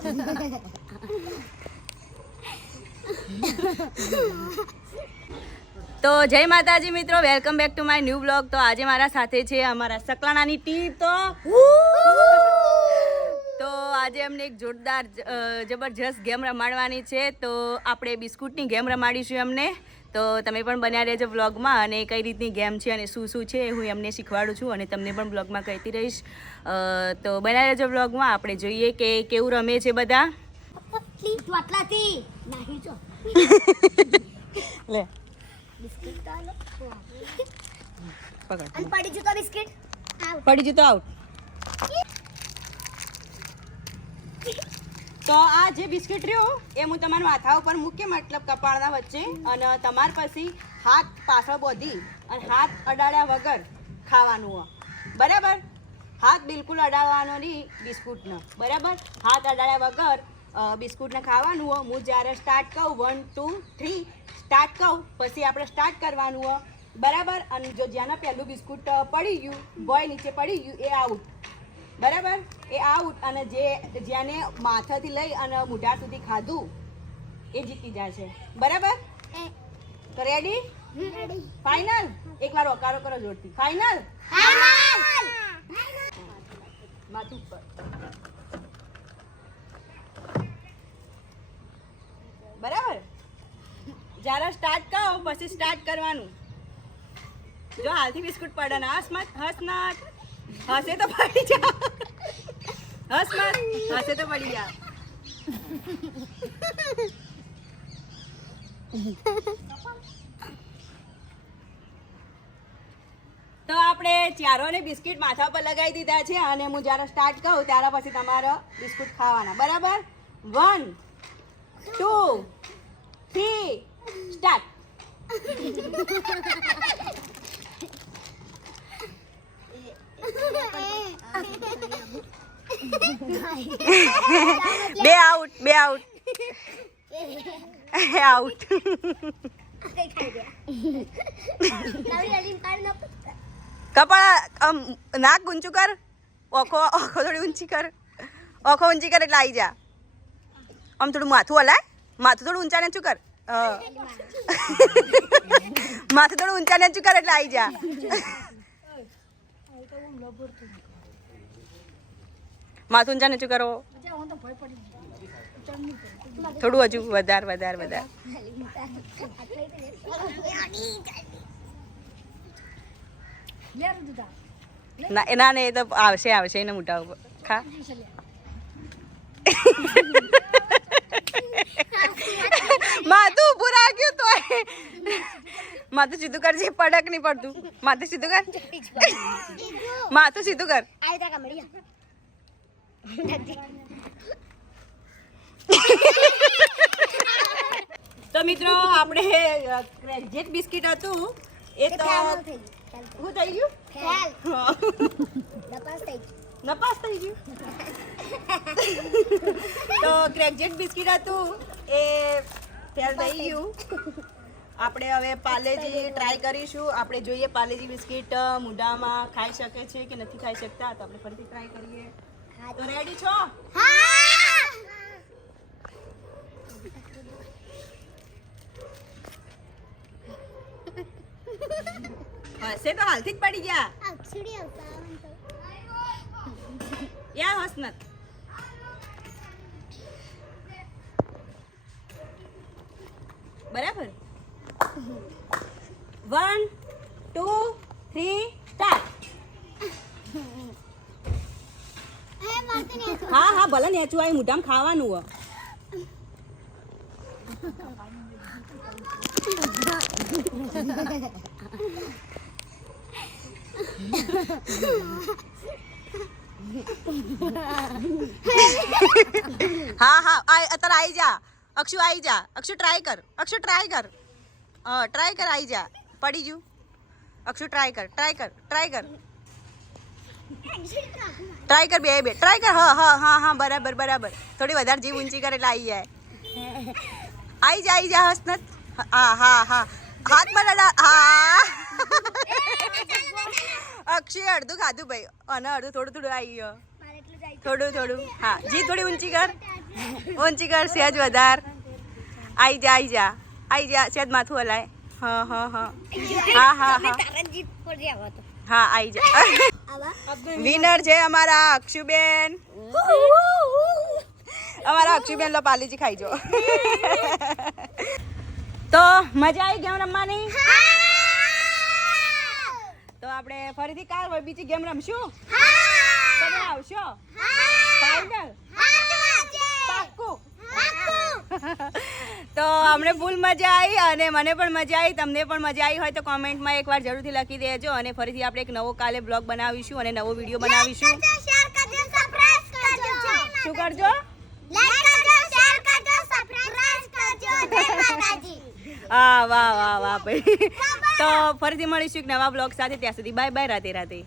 તો જય માતાજી મિત્રો, welcome back to my new blog. તો આજે મારા સાથે છે અમારા સકલાણાની ટીમ. તો આજે અમને એક જોરદાર જબરજસ્ત ગેમ રમાડવાની છે. તો આપણે બિસ્કુટની ગેમ રમાડીશું અમને. તો તમે પણ બન્યા રહેજો બ્લોગમાં, અને કઈ રીતની ગેમ છે અને શું શું છે હું એમને શીખવાડું છું અને તમને પણ બ્લોગમાં કહેતી રહીશ. તો બન્યા રહેજો બ્લોગમાં. આપણે જોઈએ કે કેવું રમે છે બધા. લે બિસ્કિટ પકડ. પડી જતો બિસ્કિટ પડી જતો આઉટ. તો આ જે બિસ્કિટ રહ્યું એ હું તમારા માથા ઉપર મૂકે, મતલબ કપાળના વચ્ચે, અને તમાર પછી હાથ પાછળ બોધી અને હાથ અડાડ્યા વગર ખાવાનું. બરાબર? હાથ બિલકુલ અડાડવાનો નહીં બિસ્કુટનો. બરાબર? હાથ અડાડ્યા વગર બિસ્કુટને ખાવાનું હોય. હું જ્યારે સ્ટાર્ટ કહું 1 2 3 સ્ટાર્ટ કહું પછી આપણે સ્ટાર્ટ કરવાનું હોય. બરાબર? અને જો જ્યાંના પહેલું બિસ્કુટ પડી ગયું, બોય નીચે પડી ગયું, એ આઉટ. બરાબર? એ આઉટ. અને જેને માથાથી લઈ અને મૂઢા સુધી ખાધું એ જીતી જાય છે. બરાબર? તો રેડી? ફાઇનલ? એકવાર ઓકારો કરો જોરથી. ફાઇનલ? માથું પર. બરાબર? જ્યારે સ્ટાર્ટ કરો પછી સ્ટાર્ટ કરવાનું. જો હાલથી બિસ્કુટ પડે ને હસ મત, હસ ના, હસે તો પડી જા, હસ મત, હસે તો પડી જા. તો આપણે ચારોને બિસ્કિટ માથા પર લગાવી દીધા છે, અને હું જ્યારે સ્ટાર્ટ કહું ત્યારે પછી તમારે બિસ્કુટ ખાવાના. બરાબર? 1 2 3 સ્ટાર્ટ. બે આઉટ, બે આઉટ, આઉટ. કપાળ નાક ઊંચું કર, ઓખો થોડી ઊંચી કર, ઓખો ઊંચી કર એટલે આવી જા. આમ થોડું માથું હલાય, માથું થોડું ઊંચા નીચું કર, માથું થોડું ઊંચા નીચું કર એટલે આવી જા. માથું ઊંચા નીચું કરો, થોડું હજુ વધારે વધારે વધારે. ના ના, એ તો આવશે આવશે એને મોટા ઉપર ખા. માથું ઊભું રાખ્યું તો માથું સીધું કર. જે પડક નહીં પડતું, માથું સીધું કર, માથું સીધું કર. તો મિત્રો આપણે જે બિસ્કિટ હતું એ તો શું થઈ ગયું? નપાસ થઈ ગયું. તો ક્રેકજેટ બિસ્કિટ હતું એ ફેલ થઈ ગયું. આપણે હવે પાર્લેજી ટ્રાય કરીશું. આપણે જોઈએ પાર્લેજી બિસ્કિટ મોઢામાં ખાઈ શકે છે કે નથી ખાઈ શકતા. તો આપણે ફરીથી ટ્રાય કરીએ. તો રેડી છો? હશે તો હાલથી જ પડી ગયા. યા હસનત. બરાબર? 1 2 3 સ્ટાર્ટ. હા હા, ભલે નેચું આવી મોઢામાં ખાવાનું હોય. હા હા, અત્યારે આવી જા. અક્ષુ આવી જા. અક્ષુ ટ્રાય કર. અક્ષુ ટ્રાય કર. ટ્રાય કર. આવી જા. પડી જુ. અક્ષુ ટ્રાય કર. ટ્રાય કર. ટ્રાય કર. ટ્રાય કર. બે બે ટ્રાય કર. હા હા હા હા, બરાબર બરાબર. થોડી વધારે જીવ ઊંચી કર એટલે આવી જાય. આવી જા. આવી જા હસનત. હા હા હા, હાથ બનાડા. હા, અક્ષય અડધું ખાધું ભાઈ, અને અડધું થોડું થોડું આવી ગયો. થોડું હા જી થોડી ઊંચી કર સહેજ વધાર આઈ જા સહેજ માથું હલાય હા આઈ જા વિનર છે અમારા અક્ષુબેન લો પાલીજી ખાઈ જો તો મજા આવી ગેમ રમવાની તો આપણે ફરીથી કાલ બીજી ગેમ રમશું તમે આવશો ફાઇનલ પાક્કું તો અમને ફૂલ મજા આવી અને મને પણ મજા આવી તમને પણ મજા આવી હોય તો કોમેન્ટમાં એકવાર જરૂરથી લખી દેજો અને ફરીથી આપણે એક નવો કાલે બ્લોગ બનાવીશું અને નવો વિડીયો બનાવીશું શું કરજો હા વાહ ભાઈ તો ફરીથી મળીશું એક નવા બ્લોગ સાથે ત્યાં સુધી બાય રાધે